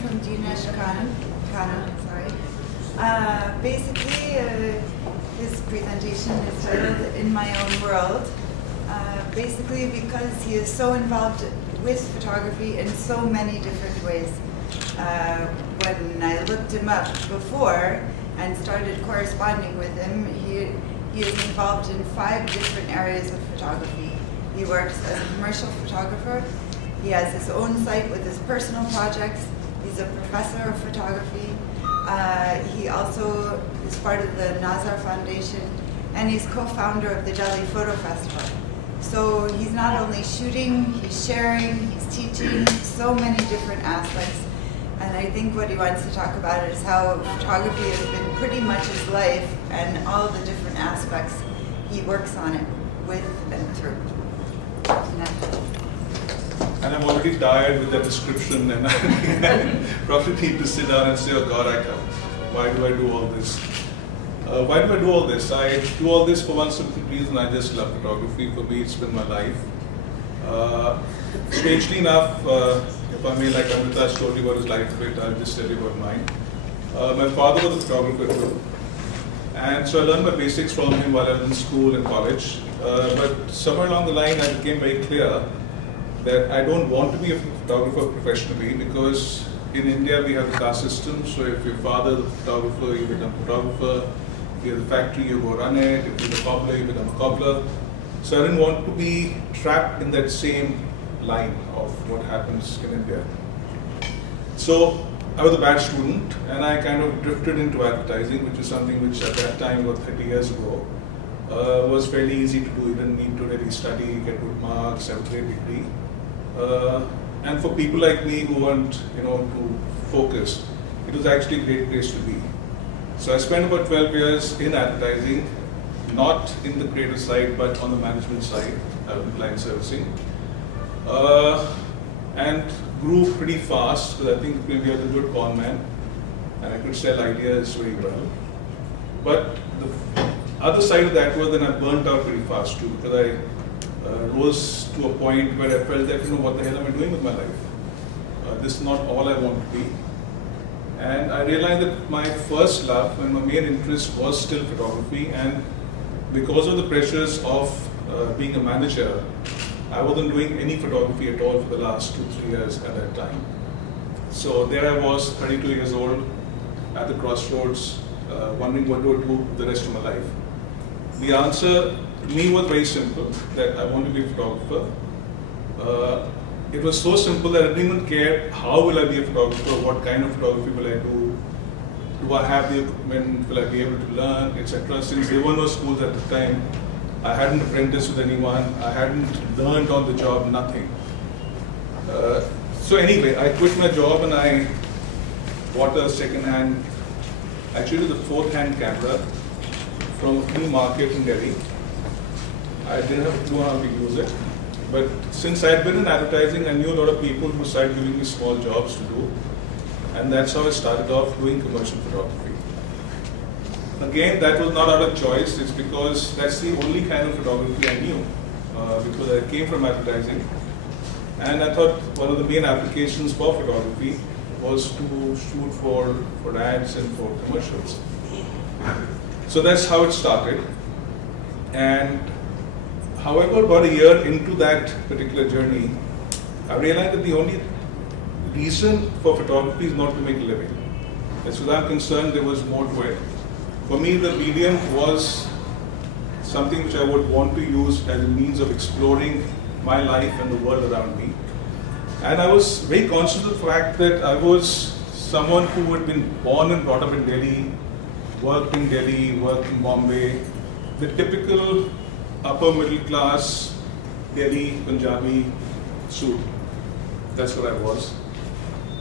from Dinesh Khanna, sorry. Basically, his presentation is titled In My Own World. Basically because he is so involved with photography in so many different ways. When I looked him up before and started corresponding with him, he is involved in 5 different areas of photography. He works as a commercial photographer. He has his own site with his personal projects. He's a professor of photography. He also is part of the Nazar Foundation, and he's co-founder of the Delhi Photo Festival. So he's not only shooting, he's sharing, he's teaching, so many different aspects. And I think what he wants to talk about is how photography has been pretty much his life, and all of the different aspects he works on it with and through. And I'm already tired with that description, and I probably need to sit down and say, oh God, why do I do all this? Why do I do all this? I do all this for one simple reason: I just love photography. For me, it's been my life. Strangely enough, if I may, like Amrita told you about his life bit, I'll just tell you about mine. My father was a photographer too, and so I learned my basics from him while I was in school and college. But somewhere along the line, I became very clear that I don't want to be a photographer professionally, because in India we have the caste system. So if your father is a photographer, you become a photographer. If you're the factory, you go run it. If you're the cobbler, you become a cobbler. So I didn't want to be trapped in that same line of what happens in India. So I was a bad student, and I kind of drifted into advertising, which is something which at that time, about 30 years ago, was fairly easy to do. You didn't need to really study, get good marks, have a great degree. And for people like me who weren't, too focused, it was actually a great place to be. So I spent about 12 years in advertising, not in the creative side, but on the management side, with client servicing. And grew pretty fast, because I think maybe I was a good con man, and I could sell ideas very well. But the other side of that was that I burnt out pretty fast too, because I rose to a point where I felt that, what the hell am I doing with my life? This is not all I want to be. And I realized that my first love and my main interest was still photography, and because of the pressures of being a manager, I wasn't doing any photography at all for the last 2-3 years at that time. So there I was, 32 years old, at the crossroads, wondering what to do the rest of my life. The answer to me was very simple, that I want to be a photographer. It was so simple that I didn't even care how will I be a photographer, what kind of photography will I do I have the equipment, will I be able to learn, etc. Since there were no schools at the time, I hadn't apprenticed with anyone, I hadn't learned on the job, nothing. So anyway, I quit my job and I bought a second-hand, actually the 4th-hand camera from a flea market in Delhi. I didn't have a clue how to use it, but since I had been in advertising, I knew a lot of people who started giving me small jobs to do, and that's how I started off doing commercial photography. Again, that was not out of choice, it's because that's the only kind of photography I knew, because I came from advertising, and I thought one of the main applications for photography was to shoot for ads and for commercials. So that's how it started. And however, about a year into that particular journey, I realized that the only reason for photography is not to make a living. As far as I'm concerned, there was more to it. For me, the medium was something which I would want to use as a means of exploring my life and the world around me. And I was very conscious of the fact that I was someone who had been born and brought up in Delhi, worked in Delhi, worked in Bombay, the typical upper middle class Delhi Punjabi suit. That's what I was.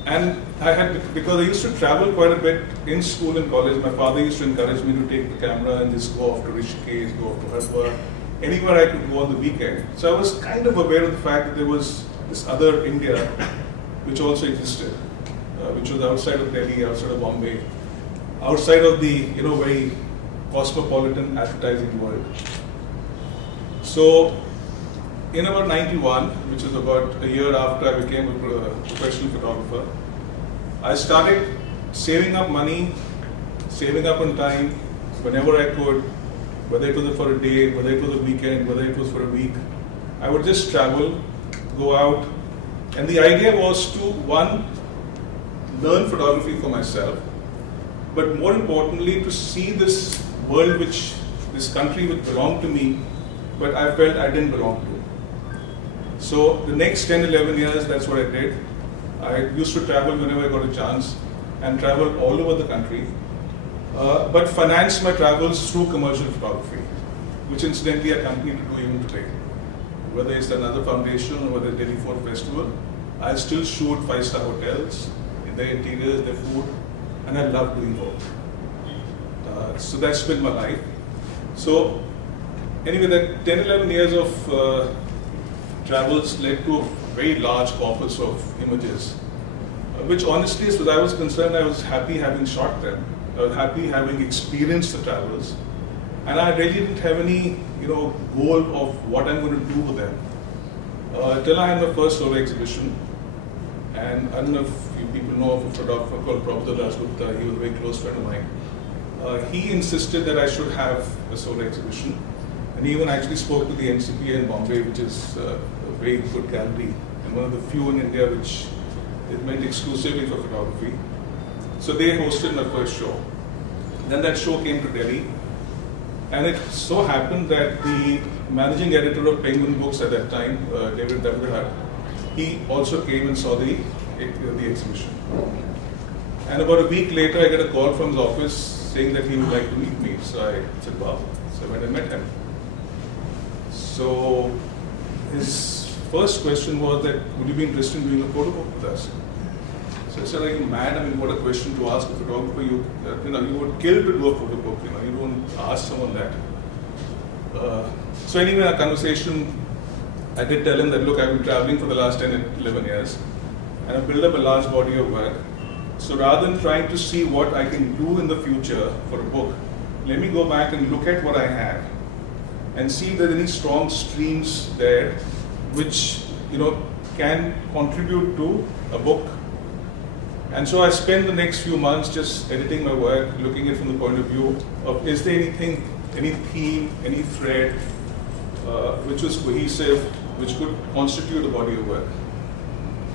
And I had, because I used to travel quite a bit in school and college, my father used to encourage me to take the camera and just go off to Rishikesh, go off to Haridwar, anywhere I could go on the weekend. So I was kind of aware of the fact that there was this other India which also existed, which was outside of Delhi, outside of Bombay, outside of the very cosmopolitan advertising world. So in about 91, which is about a year after I became a professional photographer, I started saving up money, saving up on time, whenever I could, whether it was for a day, whether it was a weekend, whether it was for a week. I would just travel, go out, and the idea was to, one, learn photography for myself, but more importantly, to see this world this country which belonged to me, but I felt I didn't belong to. So the next 10, 11 years, that's what I did. I used to travel whenever I got a chance and travel all over the country, but finance my travels through commercial photography, which incidentally I continue to do even today. Whether it's another foundation or whether it's Delhi Fort Festival, I still shoot 5-star hotels, their interiors, their food, and I love doing both. So that's been my life. So anyway, that 10, 11 years of travels led to a very large corpus of images, which honestly, as far as I was concerned, I was happy having shot them. I was happy having experienced the travels, and I really didn't have any, goal of what I'm going to do with them. Till I had my first solo exhibition, and I don't know if you people know of a photographer called Prabhupada Dasgupta. He was a very close friend of mine. He insisted that I should have a solo exhibition, and he even actually spoke to the NCPA in Bombay, which is a very good gallery, and one of the few in India which is meant exclusively for photography. So they hosted my first show. Then that show came to Delhi, and it so happened that the managing editor of Penguin Books at that time, David Davdehar, he also came and saw the exhibition. And about a week later, I get a call from his office saying that he would like to meet me. So I said, wow. So I went and met him. So his first question was that, would you be interested in doing a photo book with us? So I said, are you mad? I mean, what a question to ask a photographer. You would kill to do a photo book. You don't ask someone that. So anyway, in our conversation, I did tell him that, look, I've been traveling for the last 10 and 11 years, and I've built up a large body of work. So rather than trying to see what I can do in the future for a book, let me go back and look at what I have and see if there are any strong streams there which can contribute to a book. And so I spent the next few months just editing my work, looking at it from the point of view of, is there anything, any theme, any thread which was cohesive, which could constitute a body of work.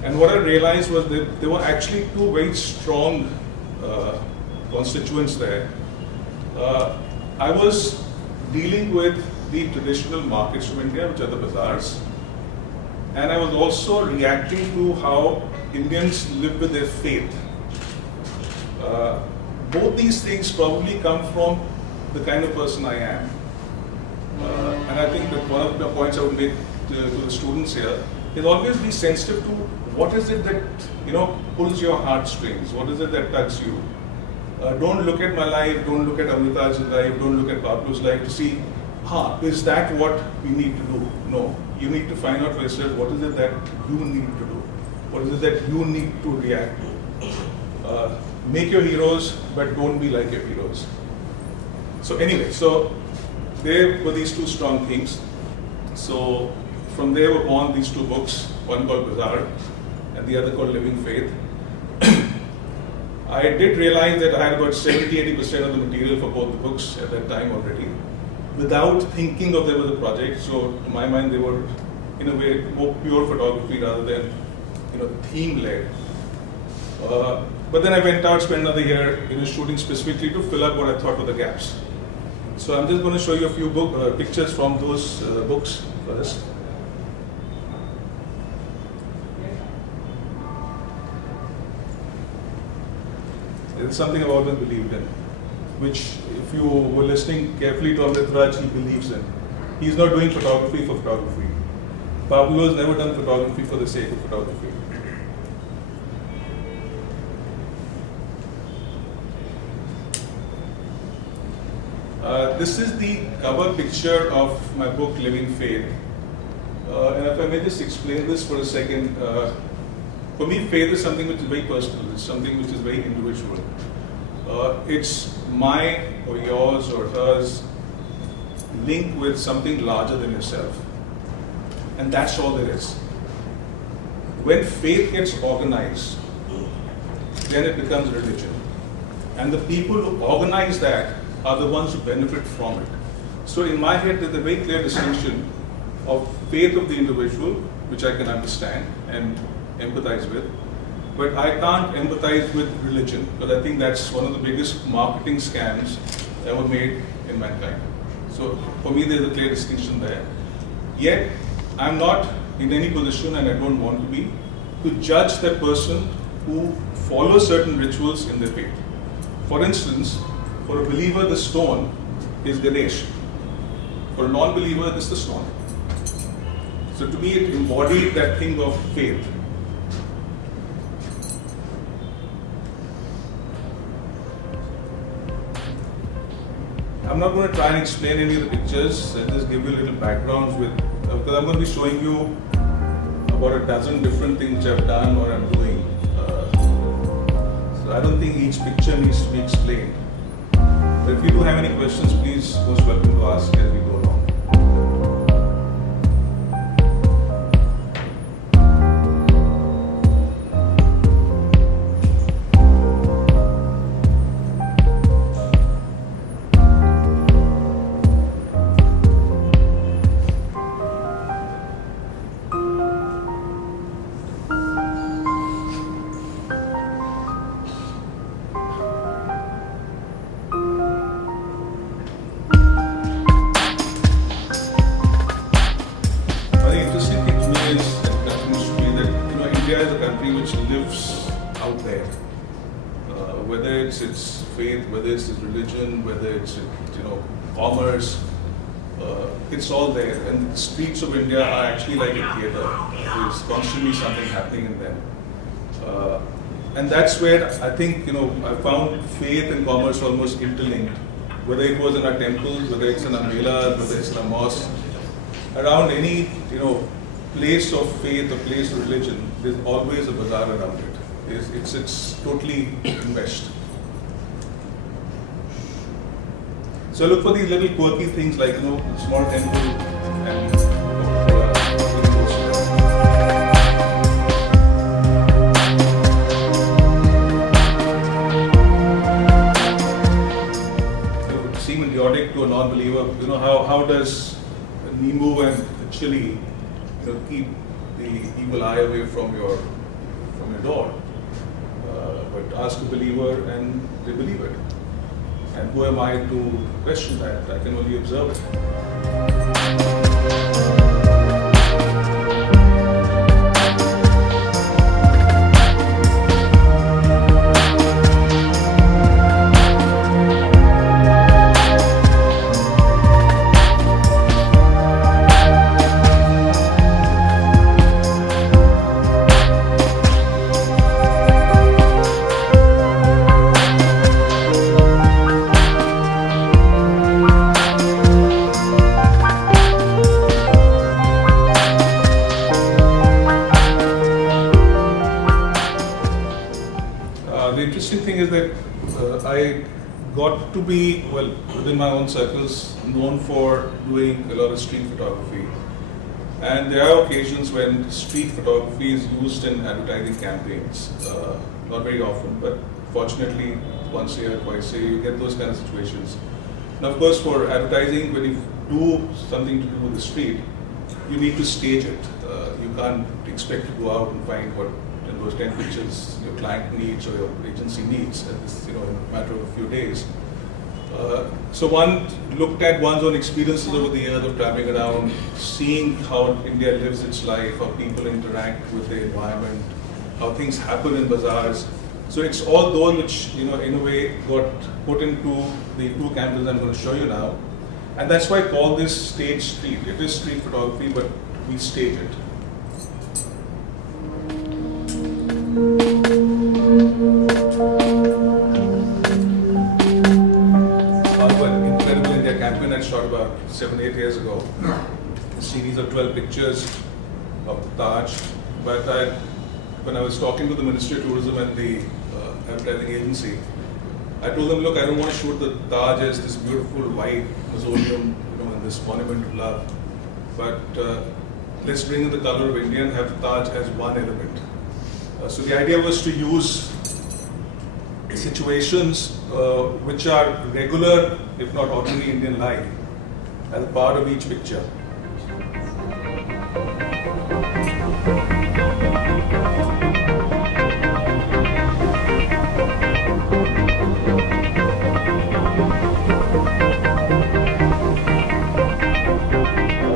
And what I realized was that there were actually two very strong constituents there. I was dealing with the traditional markets of India, which are the bazaars, and I was also reacting to how Indians live with their faith. Both these things probably come from the kind of person I am. And I think that one of the points I would make to the students here is always be sensitive to what is it that pulls your heartstrings, what is it that tugs you. Don't look at my life, don't look at Amrita's life, don't look at Pablo's life to see, is that what we need to do? No, you need to find out for yourself what is it that you need to do, what is it that you need to react to. Make your heroes, but don't be like your heroes. So anyway, there were these two strong themes. So from there were born these two books, one called Bazaar and the other called Living Faith. I did realize that I had about 70-80% of the material for both the books at that time already, without thinking of them as a project. So to my mind, they were in a way more pure photography rather than theme-led. But then I went out, spent another year shooting specifically to fill up what I thought were the gaps. So I'm just going to show you a few pictures from those books first. It's something I've always believed in, which if you were listening carefully to Amrit Raj, he believes in. He's not doing photography for photography. Pablo has never done photography for the sake of photography. This is the cover picture of my book, Living Faith. And if I may just explain this for a second, for me, faith is something which is very personal. It's something which is very individual. It's my or yours or hers link with something larger than yourself. And that's all there is. When faith gets organized, then it becomes religion. And the people who organize that are the ones who benefit from it. So in my head, there's a very clear distinction of faith of the individual, which I can understand and empathize with, but I can't empathize with religion, because I think that's one of the biggest marketing scams ever made in mankind. So for me, there's a clear distinction there. Yet, I'm not in any position, and I don't want to be, to judge that person who follows certain rituals in their faith. For instance, for a believer, the stone is Ganesh. For a non-believer, this is the stone. So to me, it embodied that thing of faith. I'm not going to try and explain any of the pictures. I'll just give you a little background with, because I'm going to be showing you about a dozen different things I've done or I'm doing. So I don't think each picture needs to be explained. But if you do have any questions, please most welcome to ask as we go along. India is a country which lives out there, whether it's its faith, whether it's its religion, whether it's commerce, it's all there. And the streets of India are actually like a theatre. There's constantly something happening in them, and that's where I think I found faith and commerce almost interlinked. Whether it was in our temples, whether it's in our melas, whether it's in a mosque, around any place of faith or place of religion, there's always a bazaar around it. It's totally enmeshed. So I look for these little quirky things like small temple and it seem idiotic to a non-believer. How does Nimbu and chili keep the evil eye away from your door? But ask a believer and they believe it. And who am I to question that? I can only observe it. The interesting thing is that I got to be, within my own circles, known for doing a lot of street photography. And there are occasions when street photography is used in advertising campaigns. Not very often, but fortunately, once a year, twice a year, you get those kind of situations. Now, of course, for advertising, when you do something to do with the street, you need to stage it. You can't expect to go out and find what those 10 pictures your client needs or your agency needs in a matter of a few days. So one looked at one's own experiences over the years of traveling around, seeing how India lives its life, how people interact with the environment, how things happen in bazaars. So it's all those which, in a way, got put into the two cameras I'm going to show you now. And that's why I call this stage street. It is street photography, but we stage it. Incredible India campaign I shot about 7-8 years ago. A series of 12 pictures of the Taj. But when I was talking to the Ministry of Tourism and the advertising agency, I told them, look, I don't want to shoot the Taj as this beautiful white mausoleum, and this monument of love. But let's bring in the color of India and have the Taj as one element. So the idea was to use situations which are regular, if not ordinary Indian life, as a part of each picture.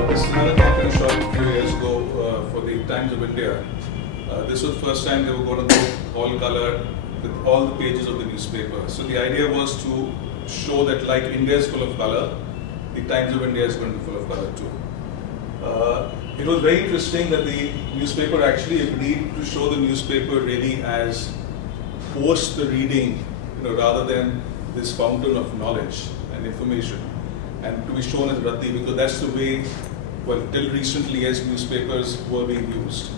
This is another campaign shot a few years ago for the Times of India. This was the first time they were going to go all color with all the pages of the newspaper. So the idea was to show that like India is full of color, the Times of India is going to be full of color too. It was very interesting that the newspaper actually agreed to show the newspaper really as post the reading, rather than this fountain of knowledge and information, and to be shown as Raddi, because that's the way, well, till recently as newspapers were being used.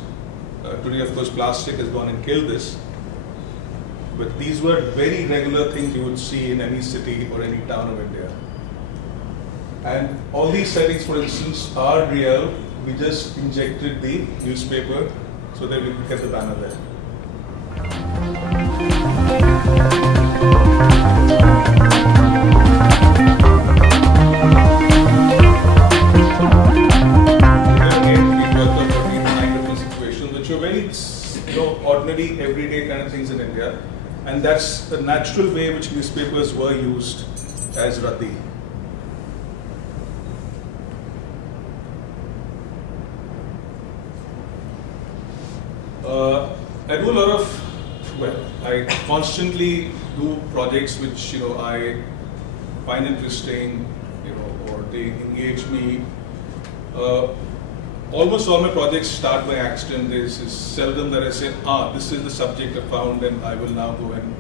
Today, of course, plastic has gone and killed this, but these were very regular things you would see in any city or any town of India. And all these settings, for instance, are real. We just injected the newspaper so that we could get the banner there. Very ordinary, everyday kind of things in India, and that's the natural way which newspapers were used as Raddi. I do a lot of, I constantly do projects which I find interesting, or they engage me. Almost all my projects start by accident. It's seldom that I say, this is the subject I found and I will now go and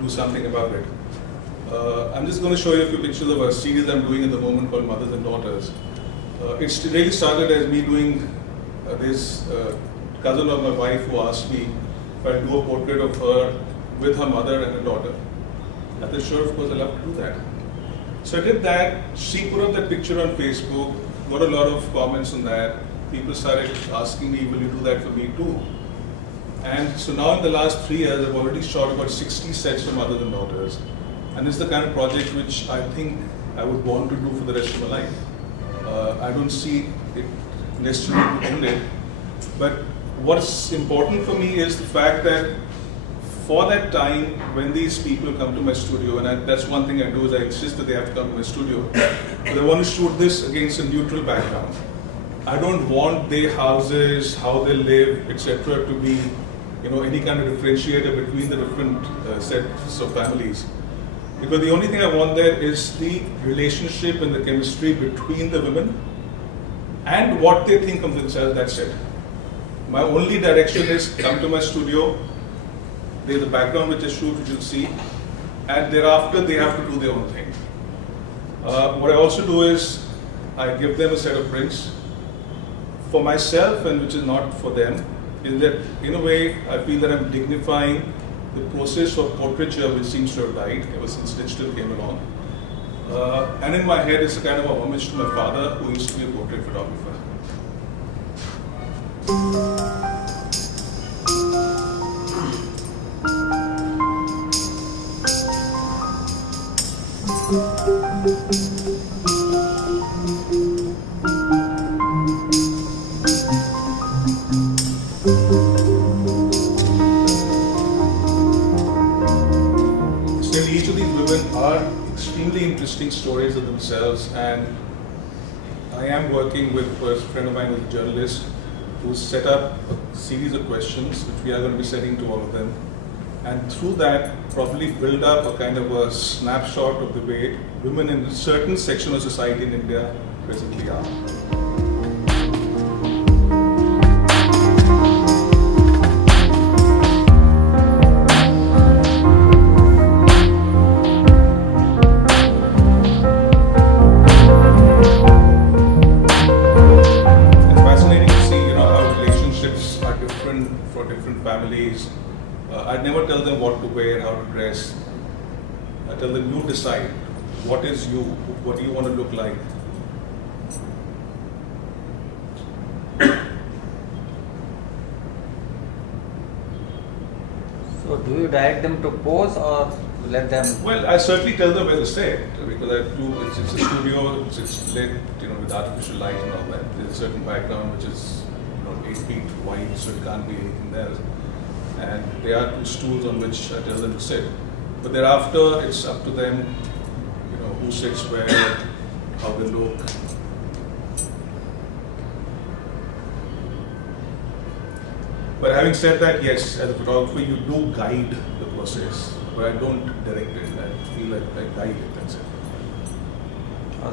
do something about it. I'm just going to show you a few pictures of a series I'm doing at the moment called Mothers and Daughters. It's really started as me doing this cousin of my wife who asked me if I'd do a portrait of her with her mother and her daughter. I said, sure, of course, I'd love to do that. So I did that. She put up that picture on Facebook. Got a lot of comments on that. People started asking me, will you do that for me too? And so now in the last 3 years, I've already shot about 60 sets for Mothers and Daughters. And this is the kind of project which I think I would want to do for the rest of my life. I don't see it necessarily ended. But what's important for me is the fact that for that time when these people come to my studio, and that's one thing I do is I insist that they have to come to my studio, but I want to shoot this against a neutral background. I don't want their houses, how they live, etc. to be, any kind of differentiator between the different sets of families. Because the only thing I want there is the relationship and the chemistry between the women and what they think of themselves. That's it. My only direction is come to my studio. There's a background which I shoot, which you'll see, and thereafter they have to do their own thing. What I also do is I give them a set of prints for myself, and which is not for them, is that in a way I feel that I'm dignifying the process of portraiture which seems to have died ever since digital came along. And in my head it's a kind of a homage to my father, who used to be a portrait photographer. Each of these women are extremely interesting stories of themselves, and I am working with a friend of mine who's a journalist who's set up a series of questions which we are going to be sending to all of them, and through that probably build up a kind of a snapshot of the way women in a certain section of society in India presently are. For different families. I'd never tell them what to wear, how to dress. I tell them, you decide. What is you? What do you want to look like? So So do you direct them to pose or let them? Well, I certainly tell them where to sit because I do. It's a studio. It's lit, with artificial light and all that. There's a certain background which is 8 feet wide, so it can't be anything there. And there are 2 stools on which I tell them to sit. But thereafter, it's up to them, who sits where, how they look. But having said that, yes, as a photographer, you do guide the process, but I don't direct it. I feel like I guide it, that's it.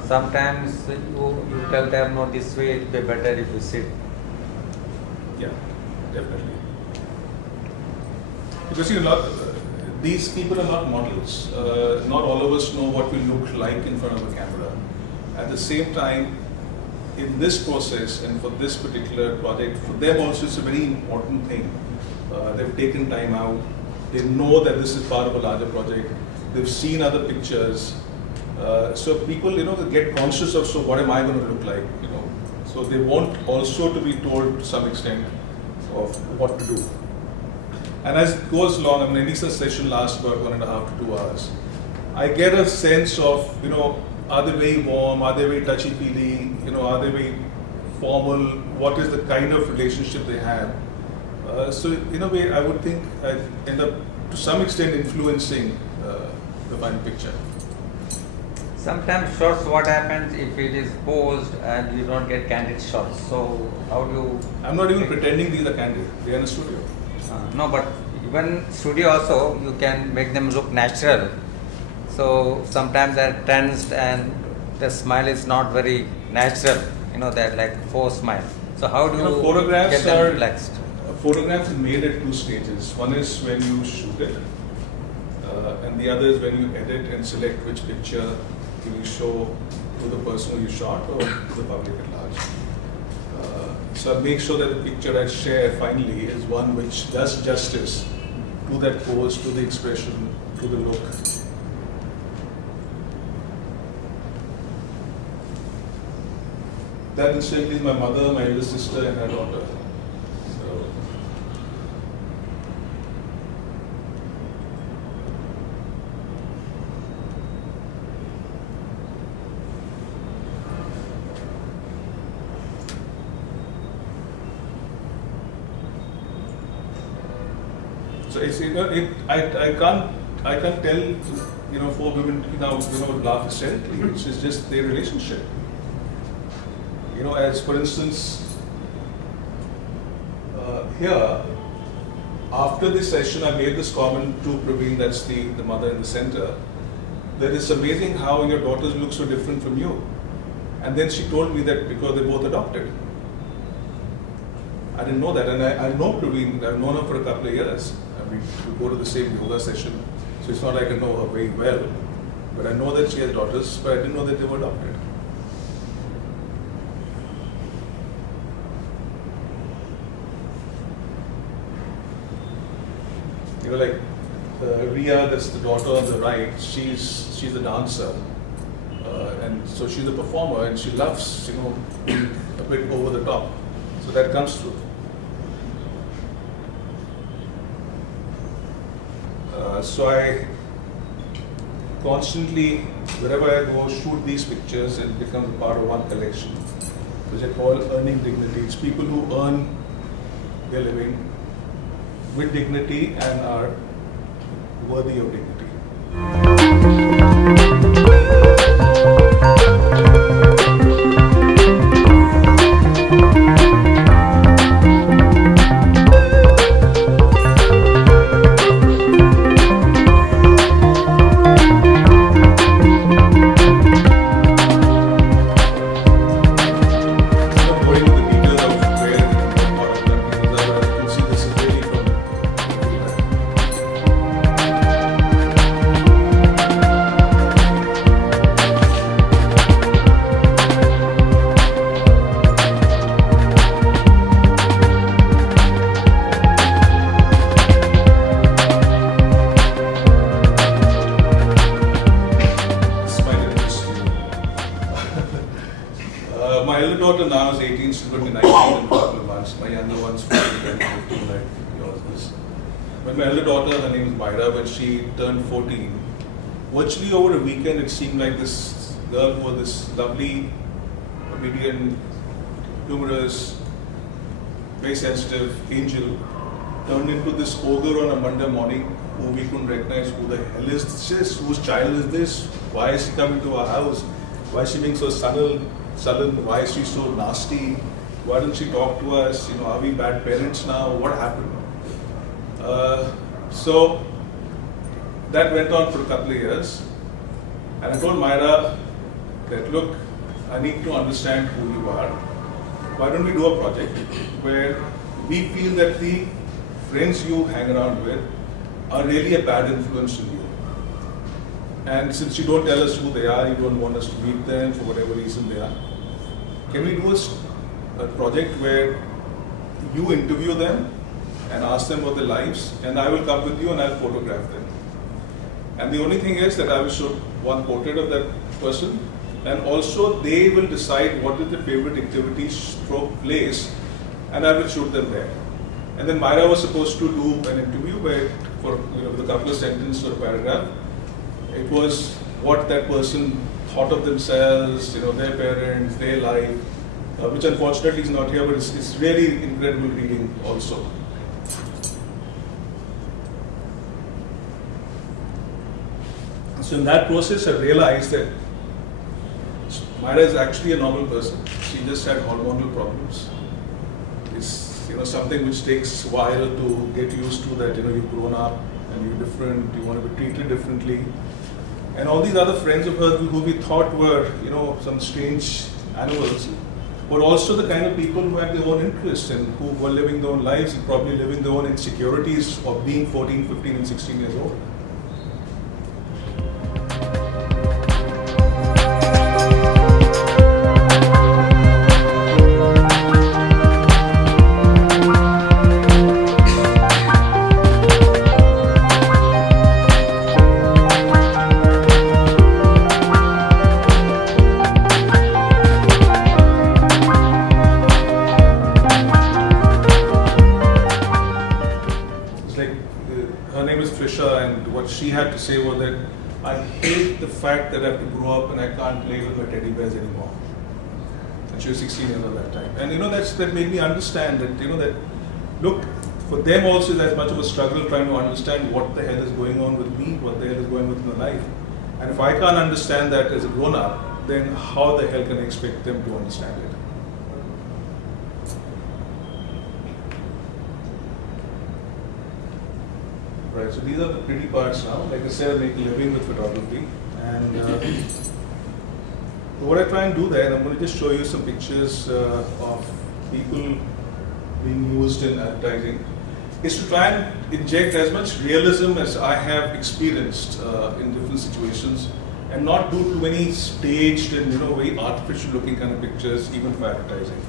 Sometimes you tell them, no, this way it will be better if you sit. Yeah, definitely. Because these people are not models. Not all of us know what we look like in front of a camera. At the same time, in this process and for this particular project, for them also it's a very important thing. They've taken time out. They know that this is part of a larger project. They've seen other pictures. So people, they get conscious of, so what am I going to look like? So they want also to be told to some extent of what to do. And as it goes along, I mean, any such session lasts about 1.5 to 2 hours. I get a sense of, are they very warm? Are they very touchy-feely? Are they very formal? What is the kind of relationship they have? So in a way, I would think I end up to some extent influencing the final picture. Sometimes shots, what happens if it is posed and you don't get candid shots? So how do you? I'm not even pretending these are candid. They are in a studio. No, but even studio also, you can make them look natural. So sometimes they're tensed and the smile is not very natural. They're like forced smile. So how do you photographs get them are relaxed? Photographs are made at 2 stages. One is when you shoot it, and the other is when you edit and select which picture will you show to the person who you shot or to the public at large. So I make sure that the picture I share finally is one which does justice to that pose, to the expression, to the look. That incidentally is my mother, my elder sister, and her daughter. So it's I can't tell 4 women now laugh hysterically. It's just their relationship. As for instance, here after this session, I made this comment to Praveen, that's the mother in the center, that it's amazing how your daughters look so different from you. And then she told me that because they both adopted. I didn't know that, and I know Praveen. I've known her for a couple of years. We go to the same yoga session, so it's not like I know her very well, but I know that she has daughters, but I didn't know that they were adopted. Like Ria, that's the daughter on the right, she's a dancer, and so she's a performer, and she loves being a bit over the top, so that comes through. So I constantly, wherever I go, shoot these pictures and it becomes a part of one collection, which I call earning dignity. It's people who earn their living with dignity and are worthy of dignity. My elder daughter now is 18, she's going to be 19 in a couple of months. My younger one's 15 like yours is. when my elder daughter, her name is Myra, when she turned 14, virtually over a weekend it seemed like this girl who was this lovely, obedient, humorous, very sensitive angel turned into this ogre on a Monday morning who we couldn't recognize who the hell is this, whose child is this, why is she coming to our house, why is she being so sullen, why is she so nasty, why didn't she talk to us, are we bad parents now, what happened? So that went on for a couple of years, and I told Myra that look, I need to understand who you are. Why don't we do a project where we feel that the friends you hang around with are really a bad influence on you. And since you don't tell us who they are, you don't want us to meet them for whatever reason they are, can we do a project where you interview them and ask them about their lives, and I will come with you and I'll photograph them. And the only thing is that I will show one portrait of that person, and also they will decide what is their favorite activity stroke place, and I will shoot them there. And then Myra was supposed to do an interview where, for with a couple of sentences or a paragraph, it was what that person thought of themselves, their parents, their life, which unfortunately is not here, but it's really incredible reading also. So in that process, I realized that Myra is actually a normal person. She just had hormonal problems. It's something which takes a while to get used to, that you've grown up and you're different, you want to be treated differently. And all these other friends of hers who we thought were some strange animals were also the kind of people who had their own interests and who were living their own lives and probably living their own insecurities of being 14, 15 and 16 years old. She had to say was that I hate the fact that I have to grow up and I can't play with my teddy bears anymore. And she was 16 years old at that time. And that made me understand that that look, for them also is as much of a struggle trying to understand what the hell is going on with me, what the hell is going on with my life. And if I can't understand that as a grown up, then how the hell can I expect them to understand it? Right, so these are the pretty parts now. Like I said, I make a living with photography, and what I try and do there, I'm going to just show you some pictures of people being used in advertising, is to try and inject as much realism as I have experienced in different situations, and not do too many staged and very artificial looking kind of pictures, even for advertising.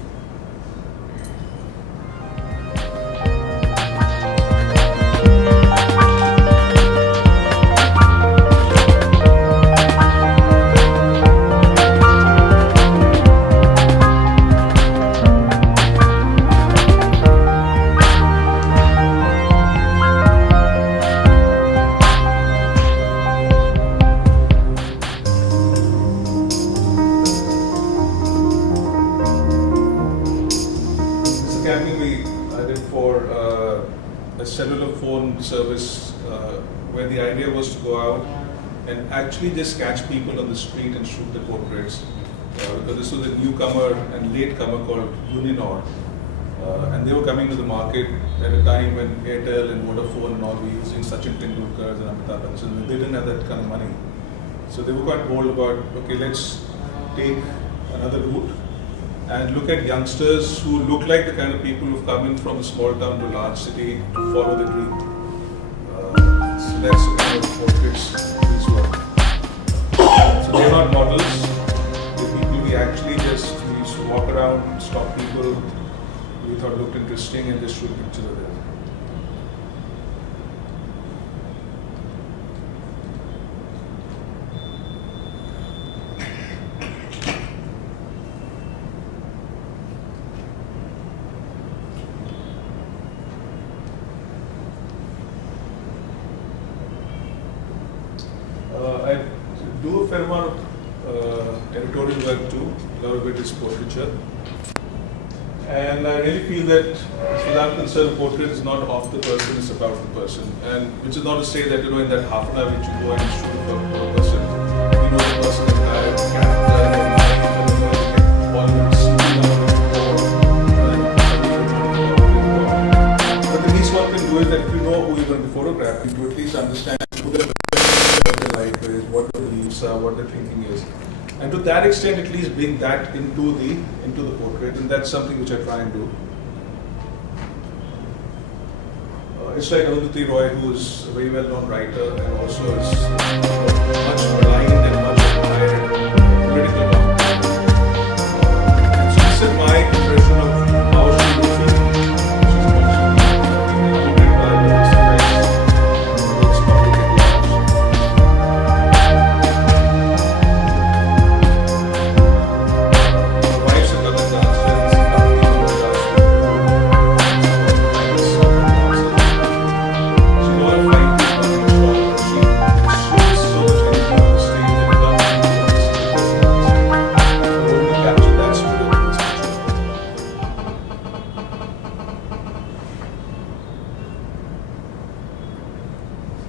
Cellular phone service where the idea was to go out and actually just catch people on the street and shoot the portraits, because this was a newcomer and latecomer called Uninor, and they were coming to the market at a time when Airtel and Vodafone and all were using Sachin Tendulkar and Amitabh Bachchan. They didn't have that kind of money, so they were quite bold about, okay, let's take another route and look at youngsters who look like the kind of people who've come in from a small town to a large city to follow the dream. So that's the kind of portraits these were. So they're not models, they're people we actually we used to walk around, stop people we thought looked interesting and just shoot pictures of them. do a fair amount of editorial work too. A lot of it is portraiture. And I really feel that as far as I'm concerned, the portrait is not of the person, it's about the person. And which is not to say that, in that half an hour which you go and shoot for a person, you know the person's entire character and life, and you know, you get all the scenes but the least one can do is that if you know who you're going to photograph, you do at least understand who their life is, what their beliefs are, what their thinking is. And to that extent, at least bring that into the portrait, and that's something which I try and do. It's like Arundhati Roy, who is a very well-known writer and also is much maligned and much admired political commentator. So this is my impression of how she would feel. She's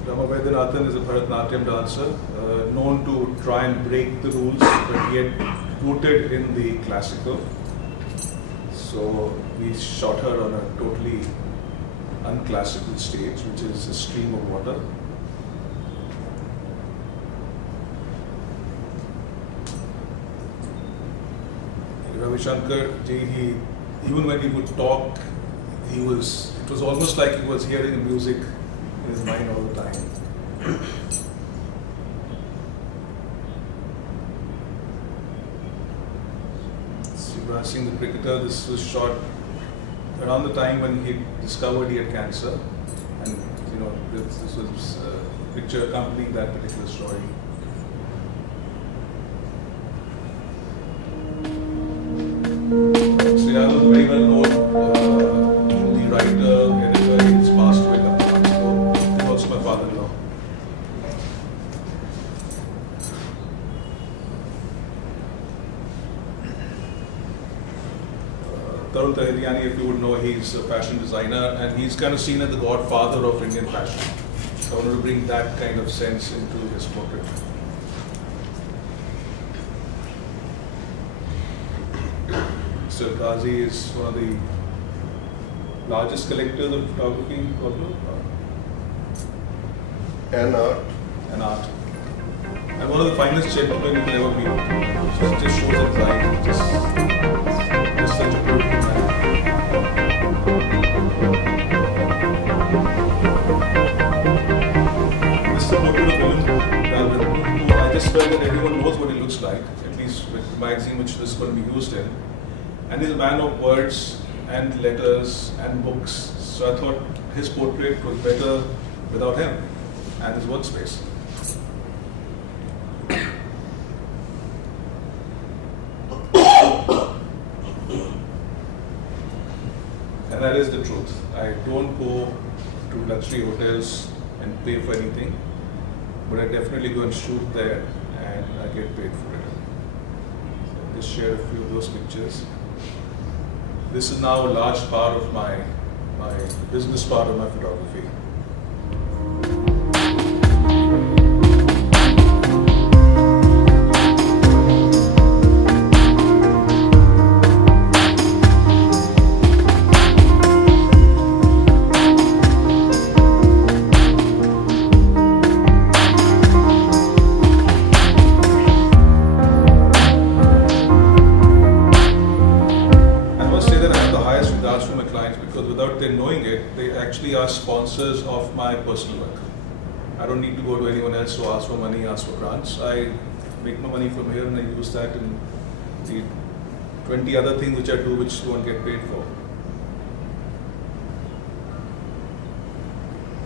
Rama Vaidyanathan is a Bharatanatyam dancer, known to try and break the rules, but yet rooted in the classical. So we shot her on a totally unclassical stage, which is a stream of water. Ravi Shankar ji, even when he would talk, it was almost like he was hearing music in his mind all the time. Yuvraj Singh, the cricketer, this was shot around the time when he discovered he had cancer, and this was a picture accompanying that particular story. Sri Rama is a very well known Hindi writer, editor. He's passed away a couple of months ago. He's also my father-in-law. Tarun Tahiliani, if you would know, he's a fashion designer and he's kind of seen as the godfather of Indian fashion. So I wanted to bring that kind of sense into his portrait. Sir Ghazi is one of the largest collectors of photography in Kolkata. And And art. And one of the finest gentlemen you can ever meet. Just shows his life. Just such a beautiful man. This is a portrait of William who I just felt that everyone knows what he looks like, at least with the magazine which this is going to be used in. And he's a man of words and letters and books. So I thought his portrait was better without him and his workspace. And that is the truth. I don't go to luxury hotels and pay for anything, but I definitely go and shoot there and I get paid for it. So I'll just share a few of those pictures. This is now a large part of my business part of my photography. Without them knowing it, they actually are sponsors of my personal work. I don't need to go to anyone else to ask for money, ask for grants. I make my money from here and I use that in the 20 other things which I do which don't get paid for.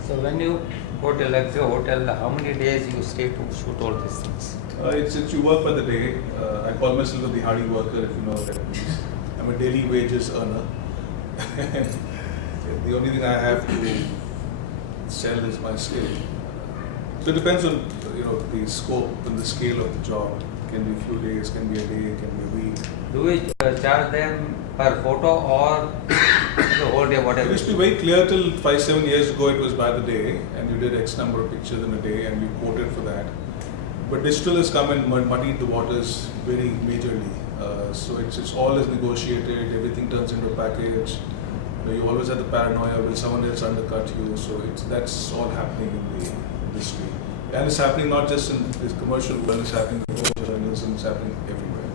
So when you go to luxury hotel, how many days you stay to shoot all these things? It's you work by the day. I call myself a Dihadi worker, if you know what that means. I'm a daily wages earner. The only thing I have to sell is my skill. So it depends on the scope and the scale of the job. Can be a few days, can be a day, can be a week. Do we charge them per photo or the whole day, It whatever? used to be very clear till 5-7 years ago. It was by the day, and you did X number of pictures in a day, and you quoted for that. But digital has come and muddied the waters very majorly. So it's all is negotiated. Everything turns into a package. You always have the paranoia, will someone else undercut you? So that's all happening in the industry. And it's happening not just in this commercial world, it's happening in journalism, it's happening everywhere.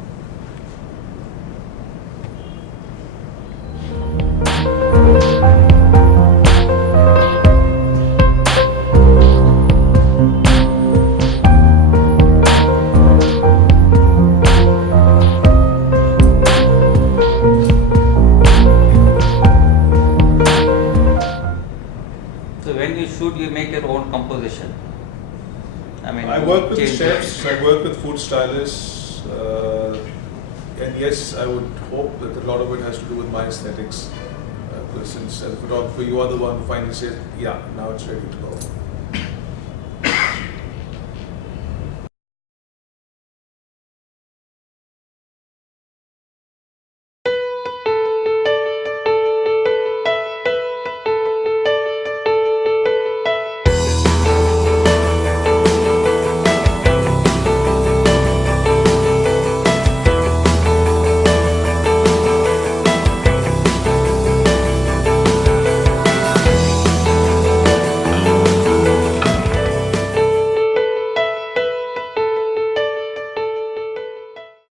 So when you shoot, you make your own composition. I work with change- chefs, I work with food stylists, and yes, I would hope that a lot of it has to do with my aesthetics. Because since as a photographer, you are the one who finally says, yeah, now it's ready to go.